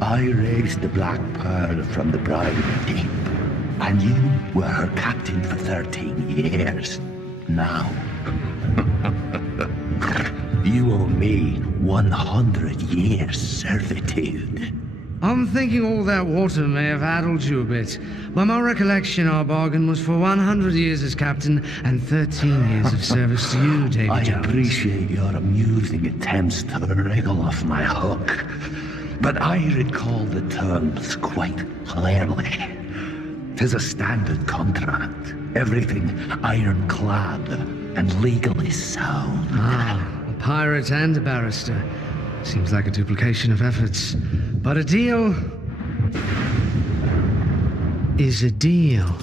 I raised the Black Pearl from the brine deep, and you were her captain for 13 years. Now, you owe me 100 years servitude. I'm thinking all that water may have addled you a bit. By my recollection, our bargain was for 100 years as captain and 13 years of service to you, Davy Jones. I appreciate your amusing attempts to wriggle off my hook, but I recall the terms quite clearly. 'Tis a standard contract. Everything ironclad and legally sound. A pirate and a barrister. Seems like a duplication of efforts. But a deal is a deal.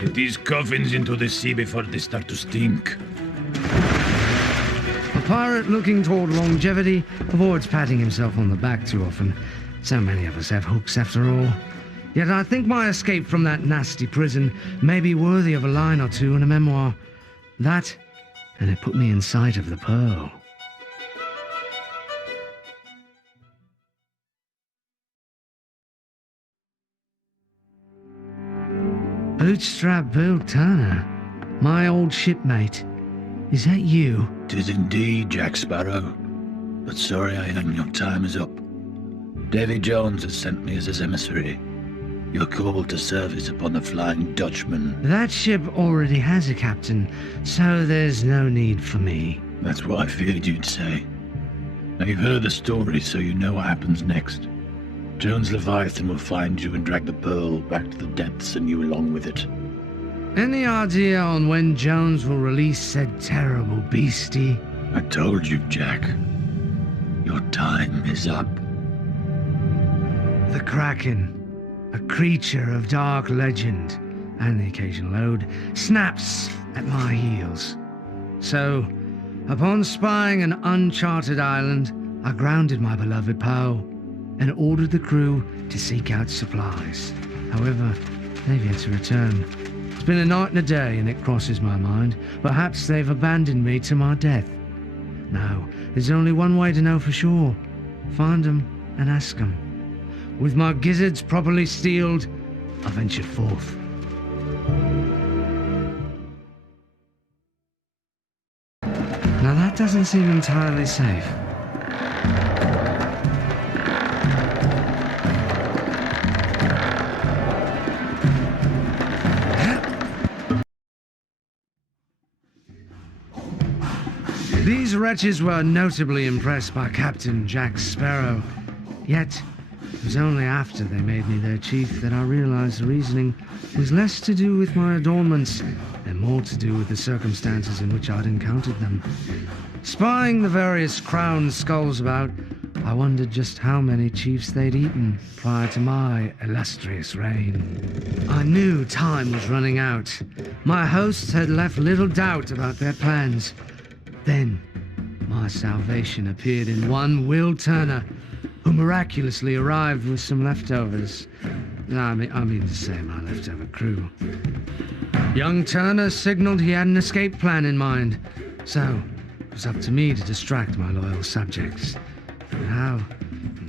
Get these coffins into the sea before they start to stink. A pirate looking toward longevity avoids patting himself on the back too often. So many of us have hooks after all. Yet I think my escape from that nasty prison may be worthy of a line or two in a memoir. That, and it put me in sight of the pearl. Bootstrap Bill Turner, my old shipmate. Is that you? 'Tis indeed, Jack Sparrow. But sorry I am, your time is up. Davy Jones has sent me as his emissary. You're called to service upon the Flying Dutchman. That ship already has a captain, so there's no need for me. That's what I feared you'd say. Now you've heard the story, so you know what happens next. Jones Leviathan will find you and drag the pearl back to the depths and you along with it. Any idea on when Jones will release said terrible beastie? I told you, Jack. Your time is up. The Kraken, a creature of dark legend and the occasional ode, snaps at my heels. So, upon spying an uncharted island, I grounded my beloved Poe and ordered the crew to seek out supplies. However, they've yet to return. It's been a night and a day, and it crosses my mind. Perhaps they've abandoned me to my death. Now, there's only one way to know for sure. Find them and ask them. With my gizzards properly steeled, I ventured forth. Now that doesn't seem entirely safe. These wretches were notably impressed by Captain Jack Sparrow. Yet, it was only after they made me their chief that I realized the reasoning was less to do with my adornments and more to do with the circumstances in which I'd encountered them. Spying the various crowned skulls about, I wondered just how many chiefs they'd eaten prior to my illustrious reign. I knew time was running out. My hosts had left little doubt about their plans. Then, my salvation appeared in one Will Turner, who miraculously arrived with some leftovers. I mean to say my leftover crew. Young Turner signaled he had an escape plan in mind, so it was up to me to distract my loyal subjects. And how?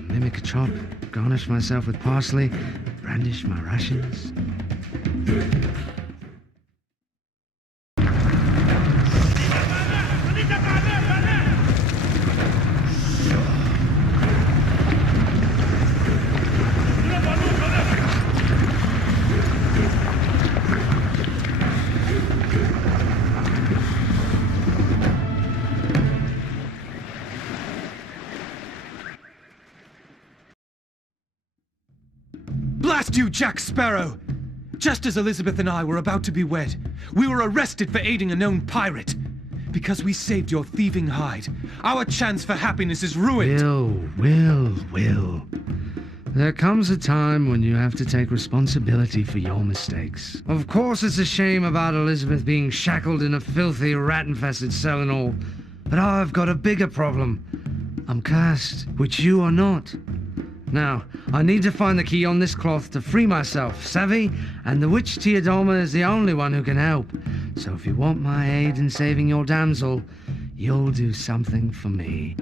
Mimic a chop, garnish myself with parsley, brandish my rations. Blast you, Jack Sparrow! Just as Elizabeth and I were about to be wed, we were arrested for aiding a known pirate. Because we saved your thieving hide, our chance for happiness is ruined. Will. There comes a time when you have to take responsibility for your mistakes. Of course it's a shame about Elizabeth being shackled in a filthy, rat-infested cell and all, but I've got a bigger problem. I'm cursed, which you are not. Now, I need to find the key on this cloth to free myself, savvy? And the witch Teodoma is the only one who can help. So if you want my aid in saving your damsel, you'll do something for me.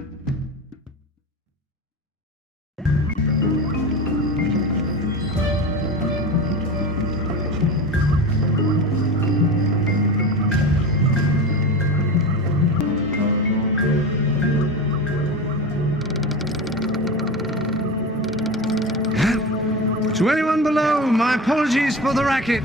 To anyone below, my apologies for the racket.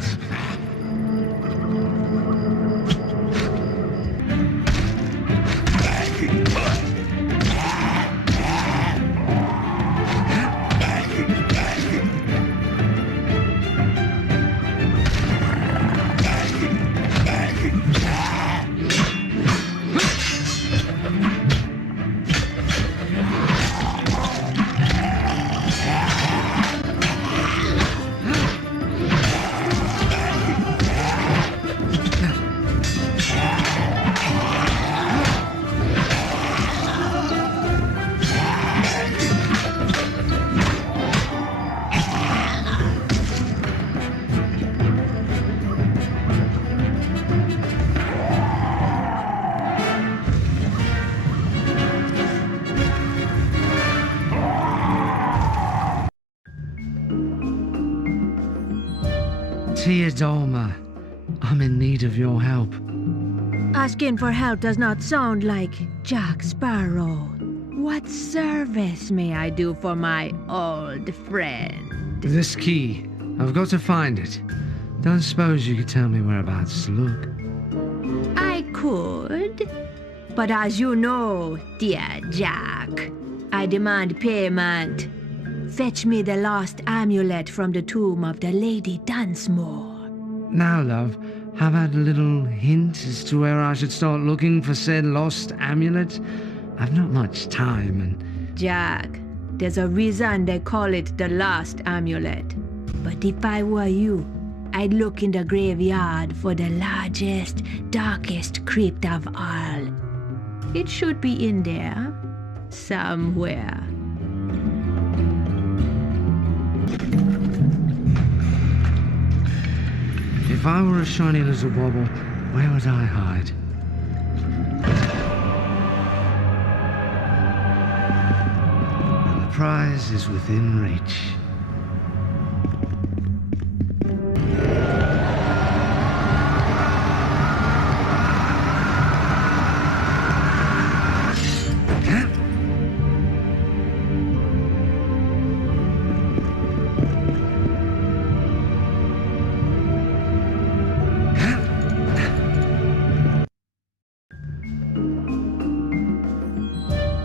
Teodoma, I'm in need of your help. Asking for help does not sound like Jack Sparrow. What service may I do for my old friend? This key. I've got to find it. Don't suppose you could tell me whereabouts to look? I could, but as you know, dear Jack, I demand payment. Fetch me the lost amulet from the tomb of the Lady Dunsmore. Now, love, how about a little hint as to where I should start looking for said lost amulet? I've not much time and... Jack, there's a reason they call it the lost amulet. But if I were you, I'd look in the graveyard for the largest, darkest crypt of all. It should be in there, somewhere. If I were a shiny little bauble, where would I hide? And the prize is within reach.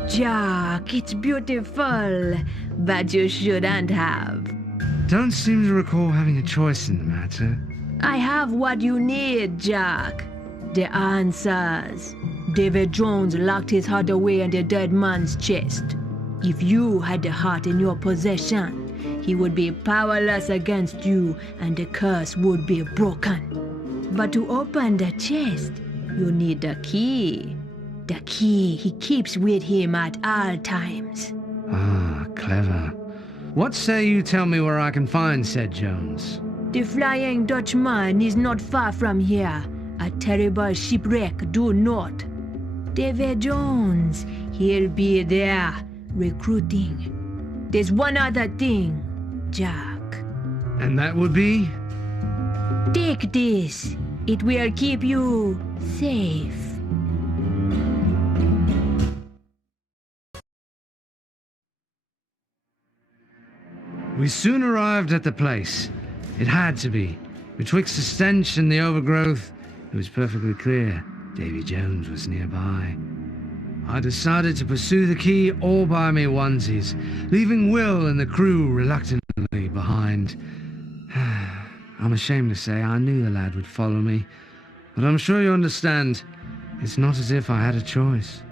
Jack, it's beautiful, but you shouldn't have. Don't seem to recall having a choice in the matter. I have what you need, Jack. The answers. David Jones locked his heart away in the dead man's chest. If you had the heart in your possession, he would be powerless against you and the curse would be broken. But to open the chest, you need the key. The key he keeps with him at all times. Ah, clever. What say you tell me where I can find said Jones? The Flying Dutchman is not far from here. A terrible shipwreck due north. David Jones, he'll be there, recruiting. There's one other thing, Jack. And that would be? Take this. It will keep you safe. We soon arrived at the place. It had to be. Betwixt the stench and the overgrowth, it was perfectly clear Davy Jones was nearby. I decided to pursue the key all by me onesies, leaving Will and the crew reluctantly behind. I'm ashamed to say I knew the lad would follow me, but I'm sure you understand, it's not as if I had a choice.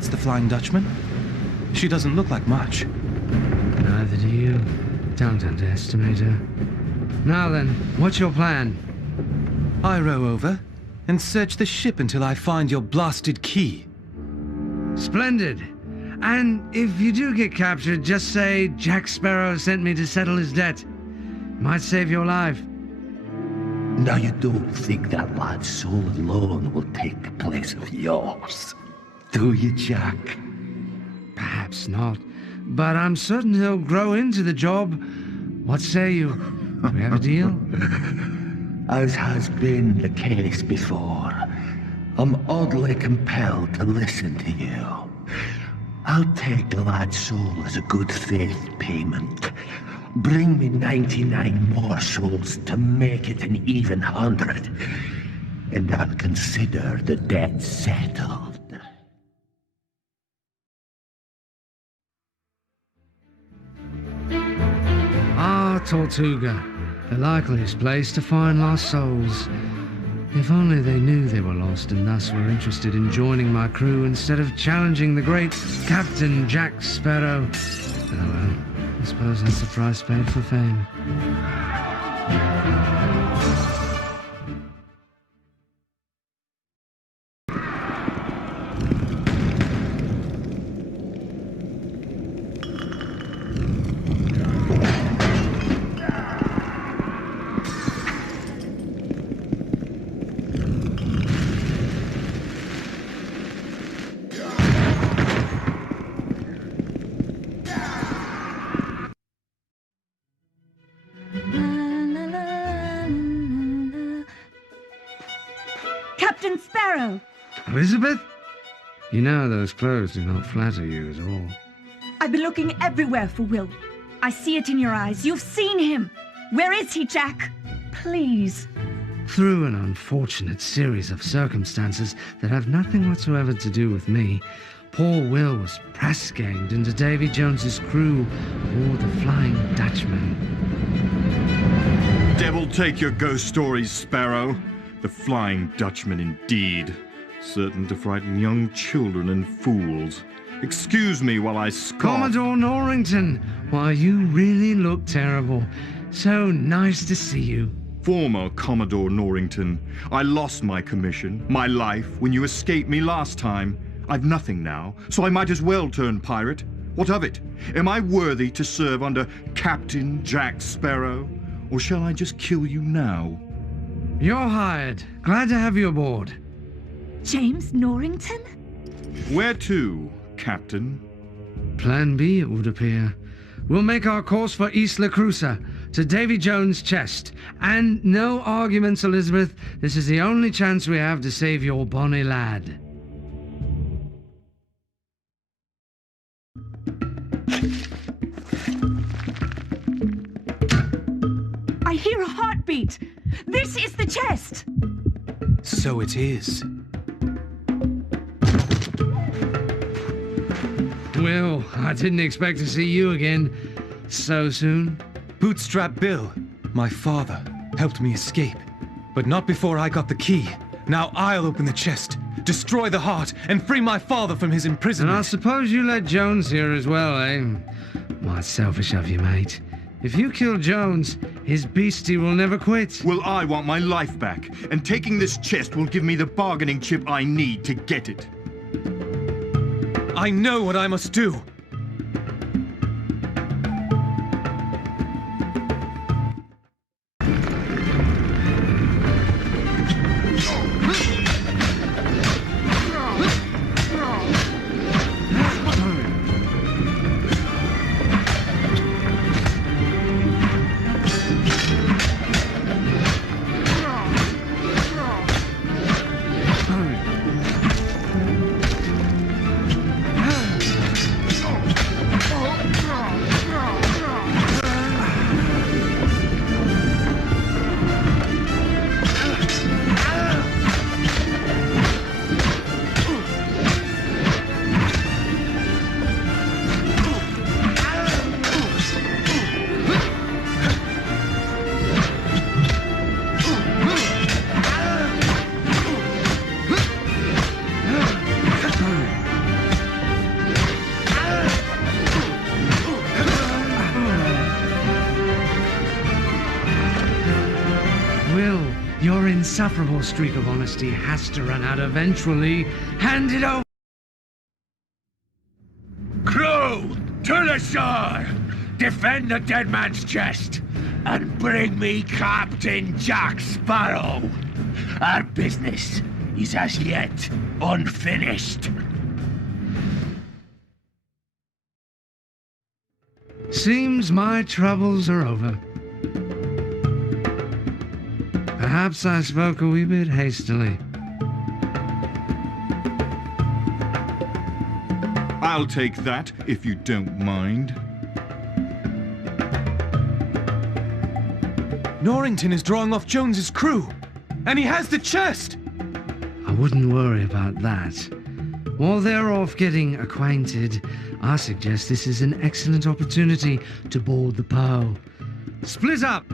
that's the Flying Dutchman? She doesn't look like much. Neither do you. Don't underestimate her. Now then, what's your plan? I row over and search the ship until I find your blasted key. Splendid. And if you do get captured, just say Jack Sparrow sent me to settle his debt. Might save your life. Now you don't think that lad's soul alone will take the place of yours, do you, Jack? Perhaps not, but I'm certain he'll grow into the job. What say you? Do we have a deal? As has been the case before, I'm oddly compelled to listen to you. I'll take the lad's soul as a good faith payment. Bring me 99 more souls to make it an even 100, and I'll consider the debt settled. Tortuga, the likeliest place to find lost souls. If only they knew they were lost and thus were interested in joining my crew instead of challenging the great Captain Jack Sparrow. Oh well, I suppose that's the price paid for fame. Captain Sparrow! Elizabeth? You know those clothes do not flatter you at all. I've been looking everywhere for Will. I see it in your eyes. You've seen him. Where is he, Jack? Please. Through an unfortunate series of circumstances that have nothing whatsoever to do with me, poor Will was press-ganged into Davy Jones's crew aboard the Flying Dutchman. Devil take your ghost stories, Sparrow. The Flying Dutchman indeed. Certain to frighten young children and fools. Excuse me while I scoff. Commodore Norrington, why, you really look terrible. So nice to see you. Former Commodore Norrington, I lost my commission, my life, when you escaped me last time. I've nothing now, so I might as well turn pirate. What of it? Am I worthy to serve under Captain Jack Sparrow? Or shall I just kill you now? You're hired. Glad to have you aboard. James Norrington? Where to, Captain? Plan B, it would appear. We'll make our course for Isla Cruza, to Davy Jones' chest. And no arguments, Elizabeth. This is the only chance we have to save your bonny lad. I hear a heartbeat. This is the chest. So it is. Will, I didn't expect to see you again so soon. Bootstrap Bill, my father, helped me escape. But not before I got the key. Now I'll open the chest, destroy the heart, and free my father from his And imprisonment. I suppose you let Jones here as well, eh? Might selfish of you, mate. If you kill Jones, his beastie will never quit. Well, I want my life back, and taking this chest will give me the bargaining chip I need to get it. I know what I must do. insufferable streak of honesty has to run out eventually. Hand it over. Crew, to the shore! Defend the dead man's chest, and bring me Captain Jack Sparrow. Our business is as yet unfinished. Seems my troubles are over. Perhaps I spoke a wee bit hastily. I'll take that, if you don't mind. Norrington is drawing off Jones's crew, and he has the chest! I wouldn't worry about that. While they're off getting acquainted, I suggest this is an excellent opportunity to board the Pearl. Split up!